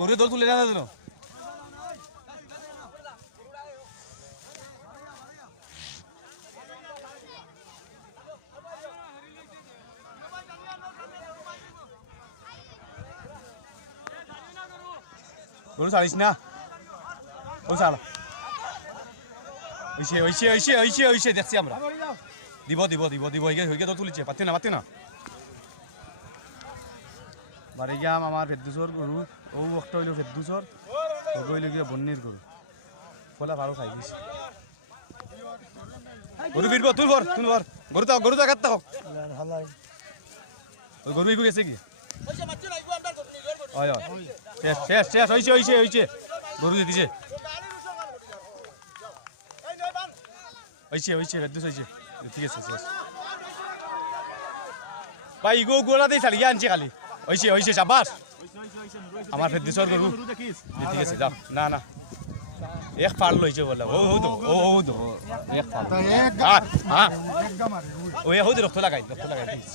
গরু দৌড় তুলে না জানো গরু ছাড়িস না ও ছাড় ওইসে দেখছি আমরা দিব হইগে তো তুলিছে পাতে না বাড়ি গিয়াম আমার ফেদ্দুসর গরু ও একটা হইল ফেদ্দুসর ও হইল গিয়ে বন্যের গরু ফলা ভালো খাই গেছি গরু ফিরব তুই ভর গরু তো কাটতে হোক ওই গরু ইগু গেছে কি শেষ হইছে গরু দিছে হইছে ফেদ্দুস হইছে ঠিক আছে শেষ ভাই ইগো গোলা দিয়ে ছাড়িয়ে আনছে খালি হইছে সাবাস আমার ফেদ্দুসর গরু ঠিক আছে যাও না এক ফাল লইছে বলে ও তো এক ফাল হ্যাঁ ও রক্ত লাগাই দিস